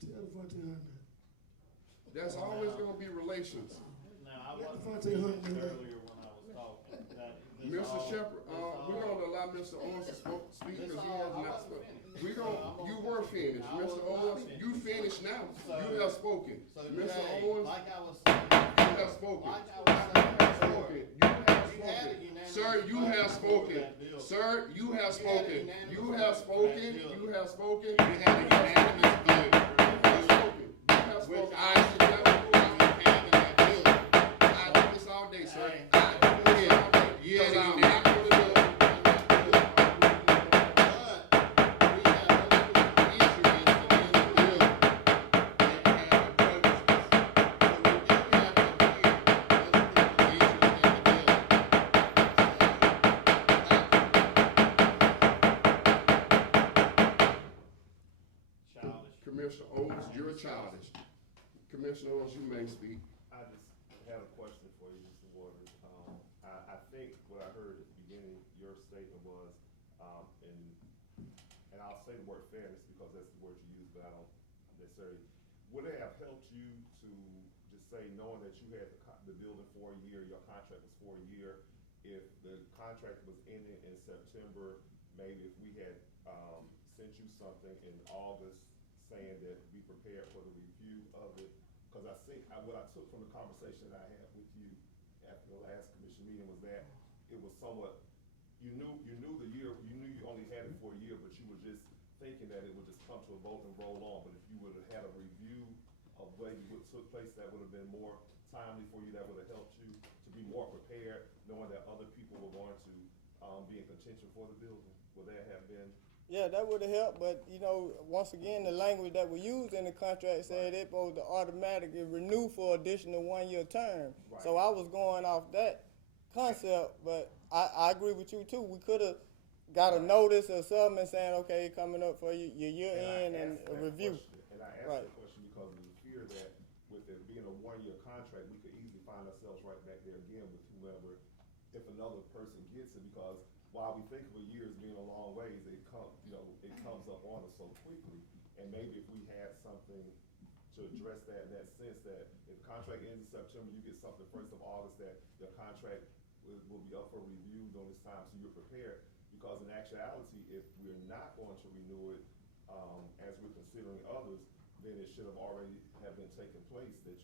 Tell Devontae Hunt that. There's always going to be relations. Now, I Yeah, wasn't Devontae Hunt finished knew that. earlier when I was talking. That this Mr. all- Shepherd, this all- we're going to allow Mr. Owens to speak This because he all- has I not wasn't spoken. finished. You were finished. I was Mr. not Owens, finished. you finished now. So- You have spoken. So Mr. Jay, Owens, like I was saying, you have spoken. like I was saying before, Spoken. You have you had a spoken. unanimous Sir, you vote have to spoken. approve that bill. Sir, you have You had a spoken. unanimous You vote have for that spoken. bill. You have spoken. You had a unanimous vote. You have spoken. You have Which spoken. I I sit down with you. having that bill. I do this all day, sir. Hey, I do this all day. you Because had a I'm not unanimous gonna do it. Childish. Commissioner Owens, you're childish. Commissioner Owens, you may speak. I just had a question for you, Mr. Waters. I think what I heard at the beginning, your statement was, and I'll say the word fairness because that's the word you use, but I don't necessarily, would it have helped you to just say, knowing that you had the building for a year, your contract was for a year, if the contract was ending in September, maybe if we had, sent you something in August saying that be prepared for the review of it? Because I think, what I took from the conversation that I had with you after the last commission meeting was that it was somewhat, you knew the year, you knew you only had it for a year, but you were just thinking that it would just come to a vote and roll on. But if you would have had a review of what took place, that would have been more timely for you, that would have helped you to be more prepared, knowing that other people were going to be in contention for the building. Would that have been? Yeah, that would have helped, but once again, the language that we used in the contract said it supposed to automatically renew for additional 1-year term. Right. So I was going off that concept, but I agree with you too. We could have got a notice or something saying, okay, coming up for your year end and a review. And I asked Right. that question because of the fear that with it being a 1-year contract, we could easily find ourselves right back there again with whoever, if another person gets it, because while we think of a year as being a long ways, it comes up on us so quickly. And maybe if we had something to address that in that sense, that if the contract ends in September, you get something 1st of August, that your contract will be up for review during this time, so you're prepared. Because in actuality, if we're not going to renew it, as we're considering others, then it should have already have been taking place, that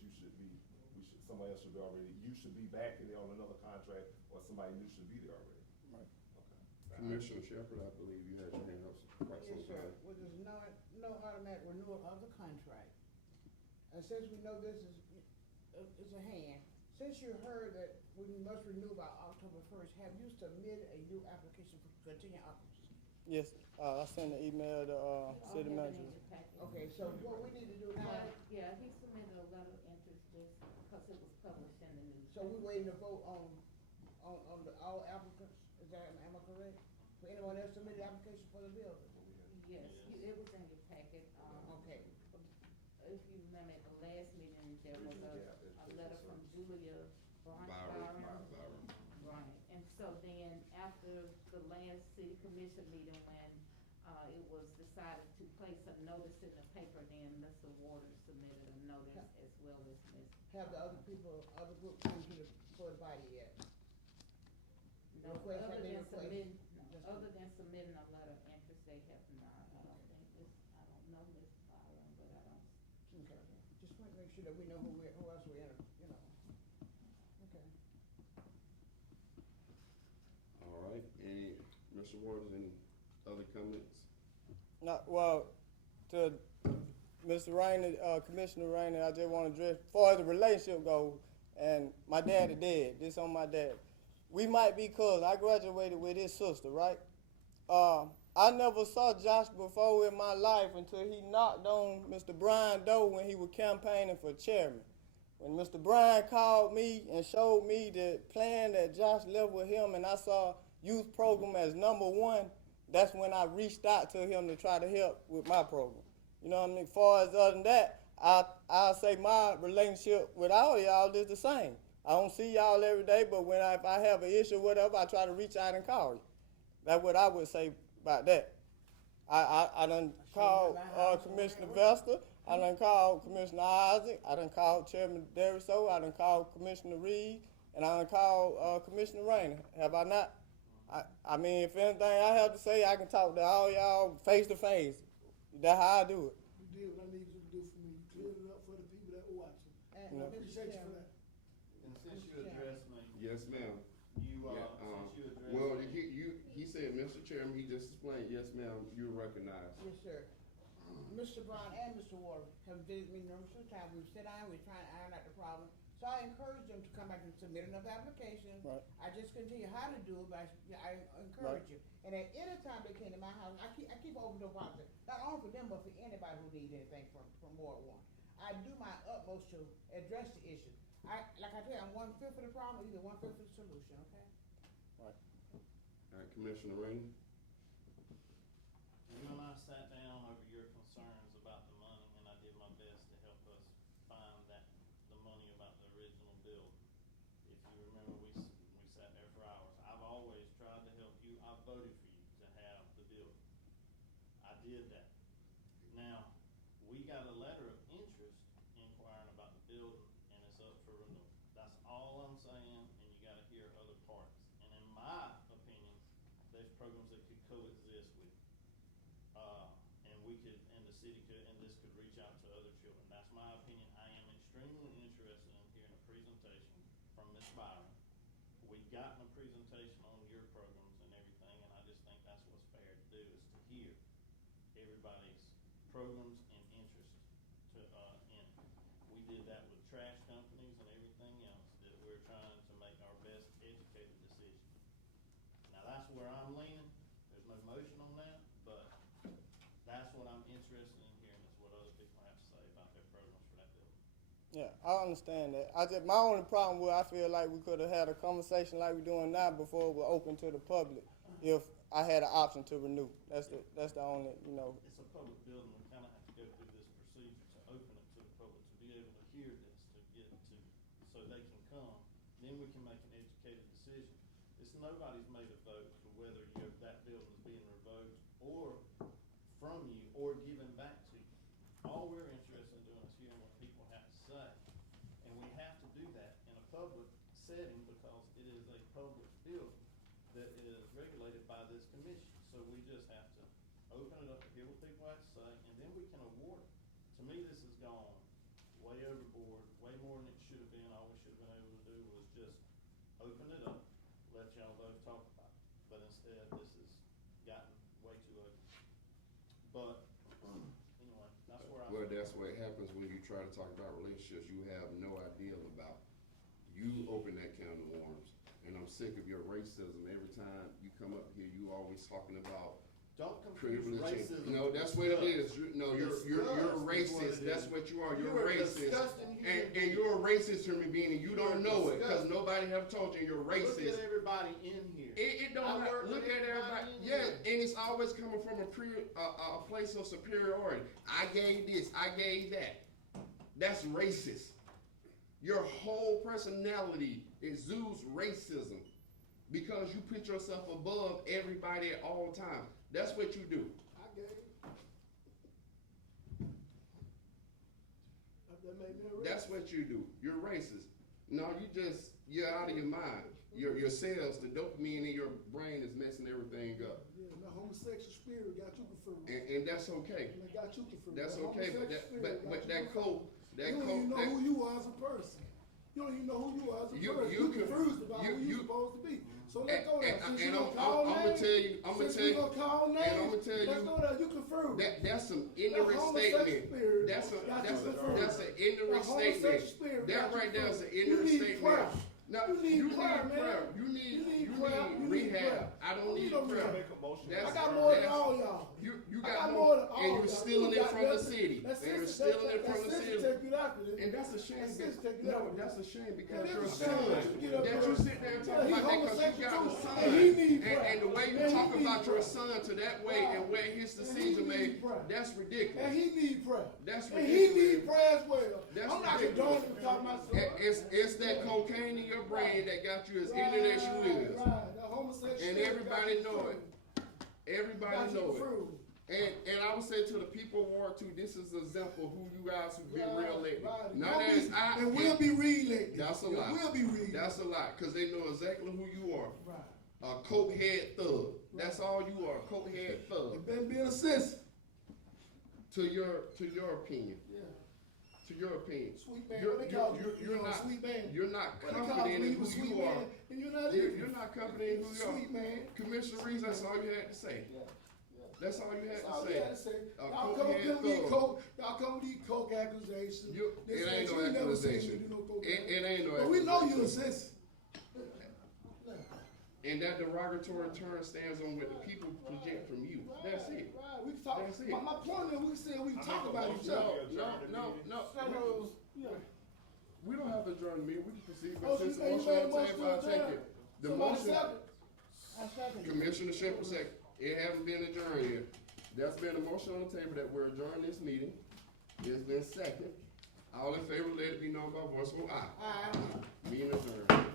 somebody else should be already, you should be back in there on another contract, or somebody new should be there already. Right. Okay. Commissioner Shepherd, I believe you had your hand up quite some Yes, sir. time. Well, there's no automatic renewal of the contract. And since we know this is a hand, since you heard that we must renew by October 1st, have you submitted a new application for continuing occupancy? Yes, I sent an email to, city You don't have it manager. in your packet. Okay, so what we need to do now, Yeah, he submitted a letter of interest just because it was published in the news. so we're waiting to vote on all applicants, is that, am I correct? For anyone else submitted application for the building? Yes, it was in your packet. Okay. If you remember at the last meeting, there was a letter from Julia Byron. Byron. Right, and so then after the last city commission meeting, when, it was decided to place a notice in the paper, then Mr. Waters submitted a notice as well as Ms. Have the other people, other group come to the, for the body yet? No, Request have other been than requested. submitting, Just- other than submitting a letter of interest, they have not. I don't think this, I don't know Ms. Byron, but I don't. Okay, just want to make sure that we know who else we're in, you know. Okay. All right, Mr. Waters, any other comments? Not, well, to Mr. Rainey, Commissioner Rainey, I just want to address, as far as the relationship goes, and my daddy dead, this on my dad. We might be cousins. I graduated with his sister, right? I never saw Josh before in my life until he knocked on Mr. Brian Doe when he was campaigning for chairman. When Mr. Brian called me and showed me the plan that Josh left with him, and I saw youth program as #1, that's when I reached out to him to try to help with my program. You know what I mean? As far as other than that, I'll say my relationship with all y'all is the same. I don't see y'all every day, but if I have an issue or whatever, I try to reach out and call you. That's what I would say about that. I done called Commissioner Vester, I done called Commissioner Isaac, I done called Chairman Deriso, I done called Commissioner Reed, and I done called Commissioner Rainey. Have I not? I mean, if anything I have to say, I can talk to all y'all face to face. That's how I do it. You did what I needed you to do for me. You cleared it up for the people that were watching. And Yeah. I Mr. appreciate you for Chairman, that. And since you addressed me, Yes, ma'am. you, Yeah, since you addressed well, me. he said, Mr. Chairman, he just explained, yes, ma'am, you're recognized. yes, sir. Mr. Brown and Mr. Waters have visited me numerous times. We've sat down, we're trying to iron out the problem. So I encourage them to come back and submit another application. Right. I just couldn't tell you how to do it, but I encourage you. And at any time they came to my house, I keep open door policy, not only for them, but for anybody who needs anything from Ward 1. I do my utmost to address the issue. Like I tell you, I'm 1/5 of the problem, either 1/5 of the solution, okay? All right, Commissioner Rainey? You and I sat down over your concerns about the money, and I did my best to help us find the money about the original build. If you remember, we sat there for hours. I've always tried to help you. I voted for you to have the building. I did that. Now, we got a letter of interest inquiring about the building, and it's up for renewal. That's all I'm saying, and you gotta hear other parties. And in my opinion, there's programs that could coexist with. And the city could, and this could reach out to other children. That's my opinion. I am extremely interested in hearing a presentation from Ms. Byron. We've gotten a presentation on your programs and everything, and I just think that's what's fair to do, is to hear everybody's programs and interest in it. We did that with trash companies and everything else, that we're trying to make our best educated decision. Now, that's where I'm leaning. There's no motion on that, but that's what I'm interested in hearing, is what other people have to say about their programs for that building. Yeah, I understand that. My only problem with, I feel like we could have had a conversation like we're doing now before we're open to the public, if I had an option to renew. That's the only, It's a public building, we kinda have to go through this procedure to open it to the public, to be able to hear this, to get to, so they can come, then we can make an educated decision. Nobody's made a vote for whether that building's being revoked or from you or given back to you. All we're interested in doing is hearing what people have to say. And we have to do that in a public setting because it is a public building that is regulated by this commission. So we just have to open it up to hear what people have to say, and then we can award it. To me, this has gone way overboard, way more than it should have been. All we should have been able to do was just open it up, let y'all both talk about it. But instead, this is But, anyway, that's where I'm. Well, that's what happens when you try to talk about relationships. You have no idea about, you open that can of worms. And I'm sick of your racism. Every time you come up here, you always talking about Don't confuse privilege. racism. No, that's what it is. You're racist. That's what you are. You're racist. And you're a racist human being and you don't know it because nobody have told you you're racist. Look at everybody in here. It don't I matter. work with Look at everybody. in Yeah, here. and it's always coming from a place of superiority. I gave this, I gave that. That's racist. Your whole personality exudes racism because you put yourself above everybody at all times. That's what you do. I gave. That made me a racist. That's what you do. You're racist. No, you're out of your mind. Your cells, the dopamine in your brain is messing everything up. Yeah, my homosexual spirit got you confused. And that's okay. And I got you confused. That's My okay, but homosexual that, spirit but got that you code, confused. that You don't even know code, who you are as a person. You don't even know who you are as a You- person. you You're can- confused about you- who you- you're supposed to be. So let's go there. Since you gonna I'm call gonna names, tell you, I'm gonna since tell we you, gonna call and names, I'm gonna tell let's you, go there. You confused. that's some ignorant homosexual statement. spirit That's got you an confused. ignorant That homosexual statement. spirit That got you right there is an confused. ignorant You need statement. prayer. No, You need prayer, man. prayer. You need prayer. You need rehab. prayer. I don't need no prayer. rehab. Make a motion. That's- I got more than that's- all y'all. You I got more more, than all and you're y'all. stealing You it got from the nothing. city. That's And you're sense- stealing it that's from the sense to city. take you out there. And that's a shame. That's sense to take you No, out there. that's a shame because Yeah, your that's a son, shame that you get up that there. you sit there and talk Yeah, he about that because you homosexual got a too. son. And he need prayer. And the way you And he talk need about your prayer. son to that way Right. and where his And decision he need made, prayer. that's ridiculous. And he need prayer. That's And he ridiculous. need prayer as well. That's I'm not ridiculous. condoning him talking about son. It's that cocaine in your brain that got you as ignorant as you is. Right. The homosexual And spirit everybody got you know it. confused. Everybody Got you know it. confused. And I would say to the people of Ward 2, this is an example of who you guys who've been Right, reelected. right. Not Y'all as be- I. And we'll be reelected. That's a And lie. We'll be reelected. That's a lie, because they know exactly who you are. Right. A cokehead thug. That's all you are, a cokehead It thug. better be an assist. To your opinion. Yeah. To your opinion. Sweet man. You're- What they call you're- you? you're You know, not- sweet man. You're not What they call confident you? in You a who sweet you man, are. and you're not You're even. not confident in who you are. Sweet man. Commissioner Reeves, that's all you had to say. Yeah. That's all you had That's to all say. you had to say. A Y'all come cokehead with these thug. coke. Y'all come with these coke accusations. You- This it and ain't that. no You never seen me accusation. do no coke. It ain't no But we know you accusation. assist. And that derogatory term stands on what the people project from you. That's it. Right. We can talk. That's it. My point is, we said we can I talk make a about motion. each other. No. So, yeah. We don't have to adjourn the meeting. We can proceed, Oh, but so since you the made motion a on the motion table, I'll to take adjourn. it. The Somebody motion, second. I second it. Commissioner Shepherd second. It hasn't been adjourned yet. There's been a motion on the table that we're adjourning this meeting. It's been second. All in favor, let it be known by voice of aye. Aye. Meeting adjourned.